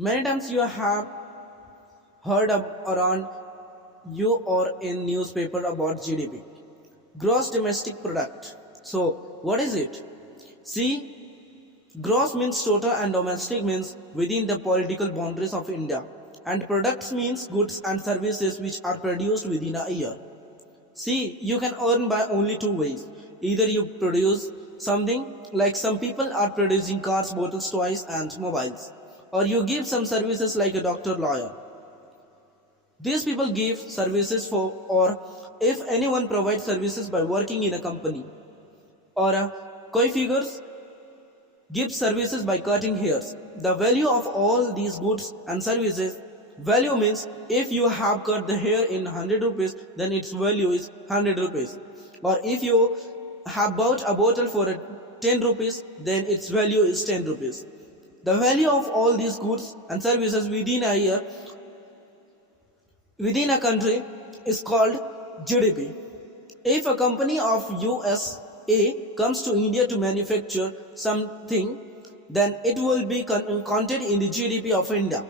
Many times you have heard around you or in newspaper about GDP, gross domestic product. So what is it? See, gross means total and domestic means within the political boundaries of India, and products means goods and services which are produced within a year. See, you can earn by only two ways. Either you produce something, like some people are producing cars, bottles, toys, and mobiles, or you give some services like a doctor, lawyer. These people give services for, or if anyone provides services by working in a company, or a koi figures gives services by cutting hairs. The value of all these goods and services, value means if you have cut the hair in 100 rupees, then its value is 100 rupees. Or if you have bought a bottle for 10 rupees, then its value is 10 rupees. The value of all these goods and services within a year, within a country, is called GDP. If a company of USA comes to India to manufacture something, then it will be counted in the GDP of India.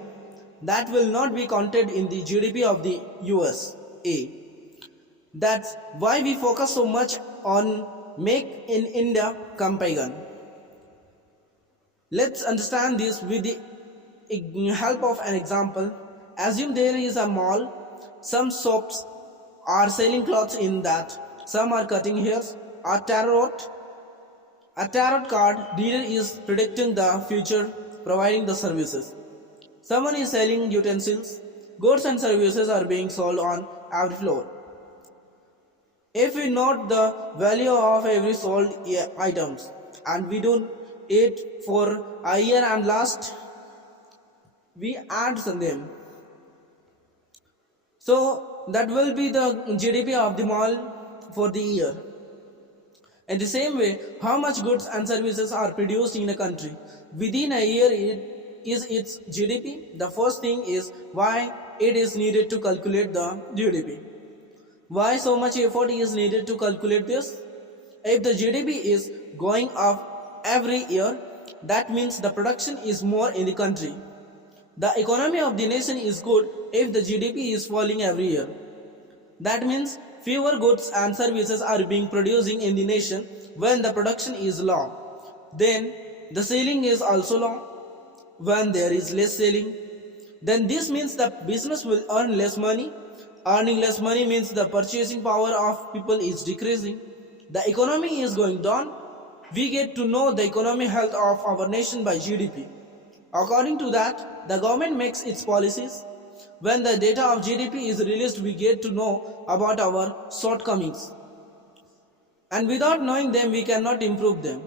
That will not be counted in the GDP of the USA. That's why we focus so much on Make in India campaign. Let's understand this with the help of an example. Assume there is a mall. Some shops are selling clothes in that. Some are cutting hairs. A tarot card dealer is predicting the future, providing the services. Someone is selling utensils. Goods and services are being sold on every floor. If we note the value of every sold items and we do it for a year and last, we add them. So that will be the GDP of the mall for the year. In the same way, how much goods and services are produced in a country within a year is its GDP. The first thing is why it is needed to calculate the GDP. Why so much effort is needed to calculate this? If the GDP is going up every year, that means the production is more in the country. The economy of the nation is good if the GDP is falling every year. That means fewer goods and services are being producing in the nation when the production is low. Then the selling is also low. When there is less selling, then this means the business will earn less money. Earning less money means the purchasing power of people is decreasing. The economy is going down. We get to know the economic health of our nation by GDP. According to that, the government makes its policies. When the data of GDP is released, we get to know about our shortcomings. And without knowing them, we cannot improve them.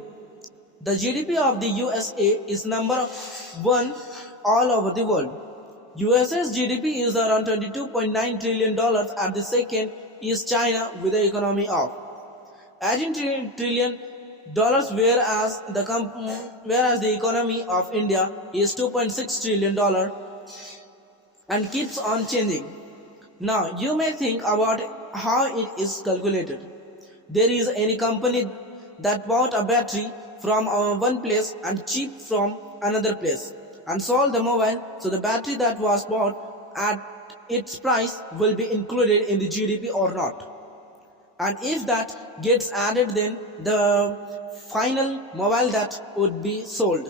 The GDP of the USA is number one all over the world. USA's GDP is around $22.9 trillion and the second is China with an economy of $18 trillion, whereas the economy of India is $2.6 trillion and keeps on changing. Now you may think about how it is calculated. There is any company that bought a battery from one place and cheap from another place and sold the mobile, so the battery that was bought at its price will be included in the GDP or not. And if that gets added, then the final mobile that would be sold,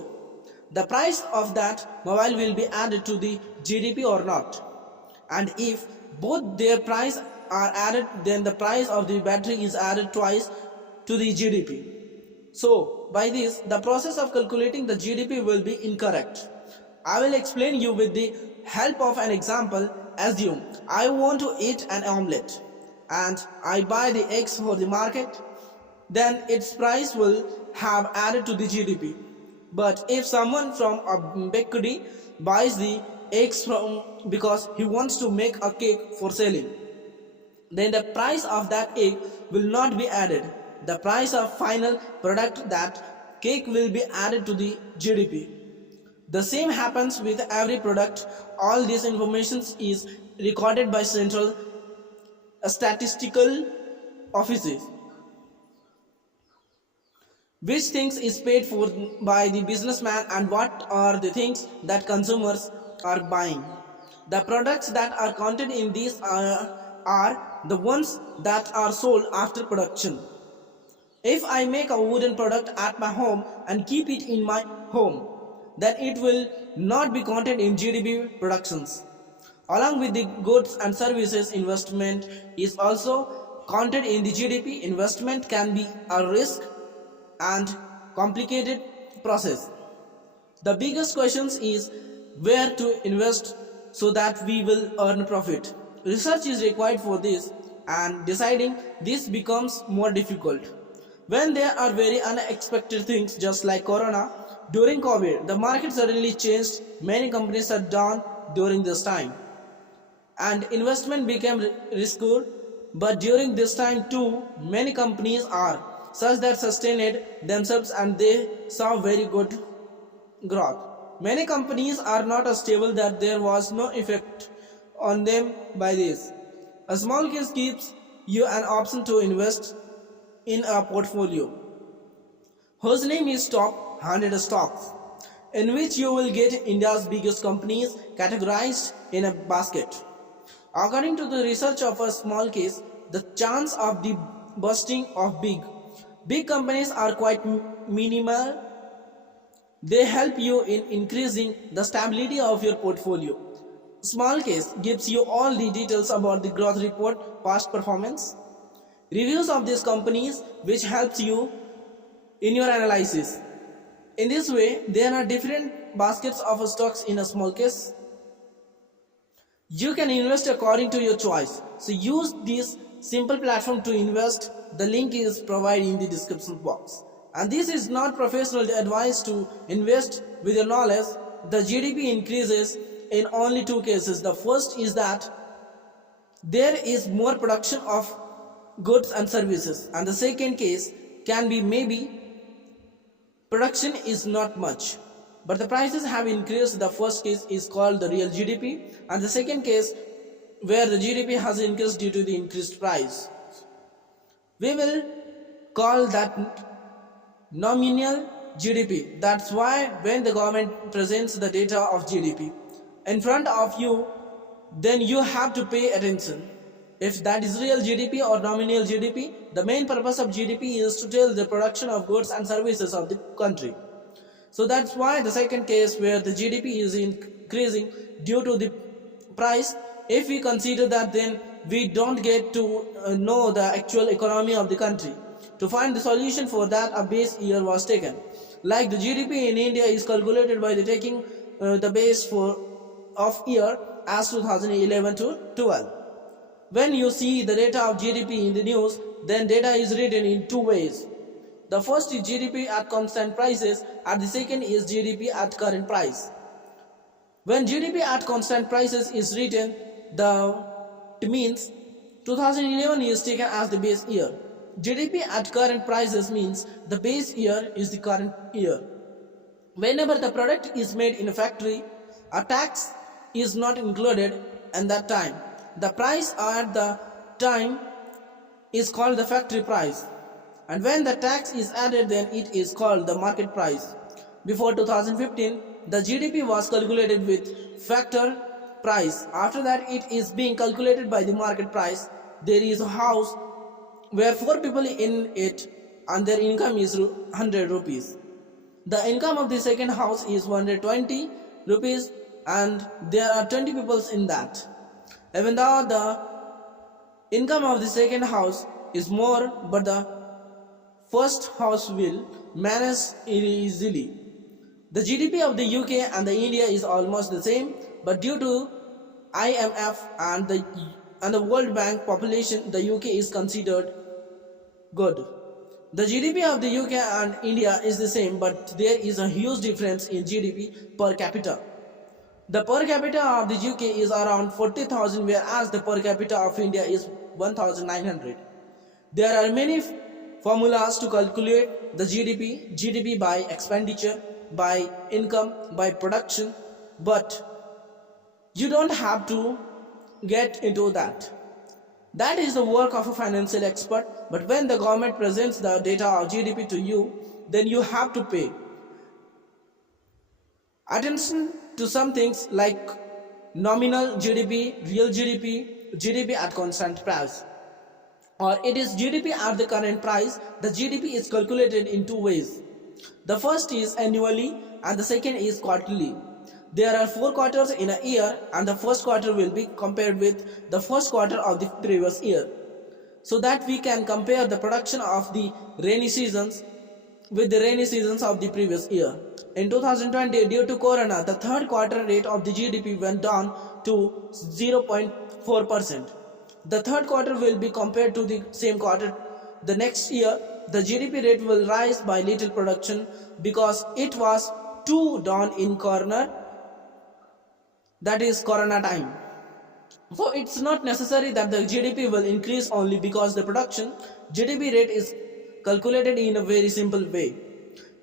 the price of that mobile will be added to the GDP or not. And if both their price are added, then the price of the battery is added twice to the GDP. So by this, the process of calculating the GDP will be incorrect. I will explain you with the help of an example. Assume I want to eat an omelette and I buy the eggs for the market, then its price will have added to the GDP. But if someone from a bakery buys the eggs from because he wants to make a cake for selling, then the price of that egg will not be added. The price of final product, that cake, will be added to the GDP. The same happens with every product. All this information is recorded by central statistical offices. Which things is paid for by the businessman and what are the things that consumers are buying. The products that are counted in these are the ones that are sold after production. If I make a wooden product at my home and keep it in my home, then it will not be counted in GDP productions. Along with the goods and services, investment is also counted in the GDP. Investment can be a risk and complicated process. The biggest question is where to invest so that we will earn profit. Research is required for this, and deciding this becomes more difficult. When there are very unexpected things just like Corona, during COVID, the market suddenly changed. Many companies shut down during this time, and investment became risky. But during this time too, many companies are such that sustained themselves and they saw very good growth. Many companies are not as stable that there was no effect on them by this. A small case gives you an option to invest in a portfolio whose name is Top 100 Stocks, in which you will get India's biggest companies categorized in a basket. According to the research of a small case, the chance of the busting of big companies are quite minimal. They help you in increasing the stability of your portfolio. Small case gives you all the details about the growth report, past performance, reviews of these companies, which helps you in your analysis. In this way, there are different baskets of stocks in a small case. You can invest according to your choice. So use this simple platform to invest. The link is provided in the description box. And this is not professional advice to invest with your knowledge. The GDP increases in only two cases. The first is that there is more production of goods and services, and the second case can be maybe production is not much, but the prices have increased. The first case is called the real GDP, and the second case where the GDP has increased due to the increased price. We will call that nominal GDP. That's why when the government presents the data of GDP in front of you, then you have to pay attention. If that is real GDP or nominal GDP, the main purpose of GDP is to tell the production of goods and services of the country. So that's why the second case where the GDP is increasing due to the price, if we consider that, then we don't get to know the actual economy of the country. To find the solution for that, a base year was taken. Like the GDP in India is calculated by the taking the base of year as 2011 to 12. When you see the data of GDP in the news, then data is written in two ways. The first is GDP at constant prices, and the second is GDP at current price. When GDP at constant prices is written, it means 2011 is taken as the base year. GDP at current prices means the base year is the current year. Whenever the product is made in a factory, a tax is not included in that time. The price at the time is called the factory price, and when the tax is added, then it is called the market price. Before 2015, the GDP was calculated with factor price. After that, it is being calculated by the market price. There is a house where 4 people in it and their income is 100 rupees. The income of the second house is 120 rupees and there are 20 people in that. Even though the income of the second house is more, but the first house will manage easily. The GDP of the UK and the India is almost the same, but due to IMF and the World Bank population, the UK is considered good. The GDP of the UK and India is the same, but there is a huge difference in GDP per capita. The per capita of the UK is around 40,000, whereas the per capita of India is 1,900. There are many formulas to calculate the GDP by expenditure, by income, by production, but you don't have to get into that. That is the work of a financial expert, but when the government presents the data of GDP to you, then you have to pay attention to some things like nominal GDP, real GDP, GDP at constant price, or it is GDP at the current price. The GDP is calculated in two ways. The first is annually and the second is quarterly. There are 4 quarters in a year and the first quarter will be compared with the first quarter of the previous year, so that we can compare the production of the rainy seasons with the rainy seasons of the previous year. In 2020, due to Corona, the third quarter rate of the GDP went down to 0.4%. The third quarter will be compared to the same quarter the next year. The GDP rate will rise by little production because it was too down in corner, that is Corona time. So it's not necessary that the GDP will increase only because the production. GDP rate is calculated in a very simple way.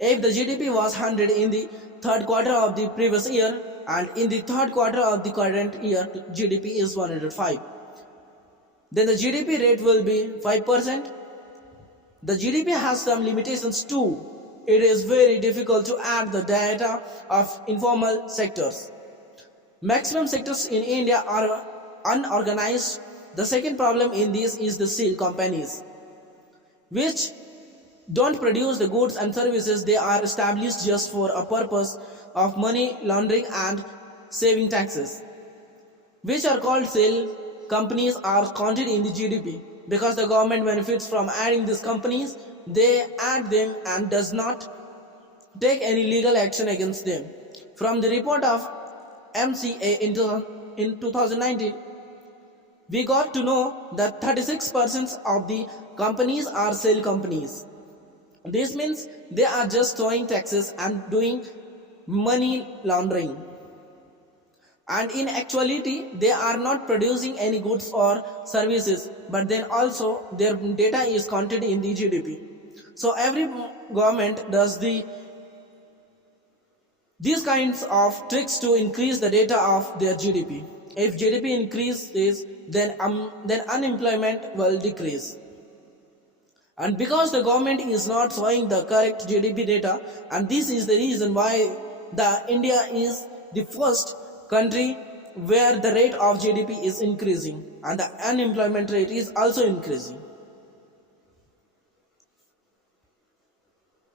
If the GDP was 100 in the third quarter of the previous year and in the third quarter of the current year GDP is 105, then the GDP rate will be 5%. The GDP has some limitations too. It is very difficult to add the data of informal sectors. Maximum sectors in India are unorganized. The second problem in this is the steel companies, which don't produce the goods and services. They are established just for a purpose of money laundering and saving taxes, which are called sale companies, are counted in the GDP because the government benefits from adding these companies. They add them and does not take any legal action against them. From the report of MCA in 2019, we got to know that 36% of the companies are sale companies. This means they are just throwing taxes and doing money laundering. And in actuality, they are not producing any goods or services, but then also their data is counted in the GDP. So every government does these kinds of tricks to increase the data of their GDP. If GDP increases, then unemployment will decrease. And because the government is not showing the correct GDP data, and this is the reason why India is the first country where the rate of GDP is increasing and the unemployment rate is also increasing.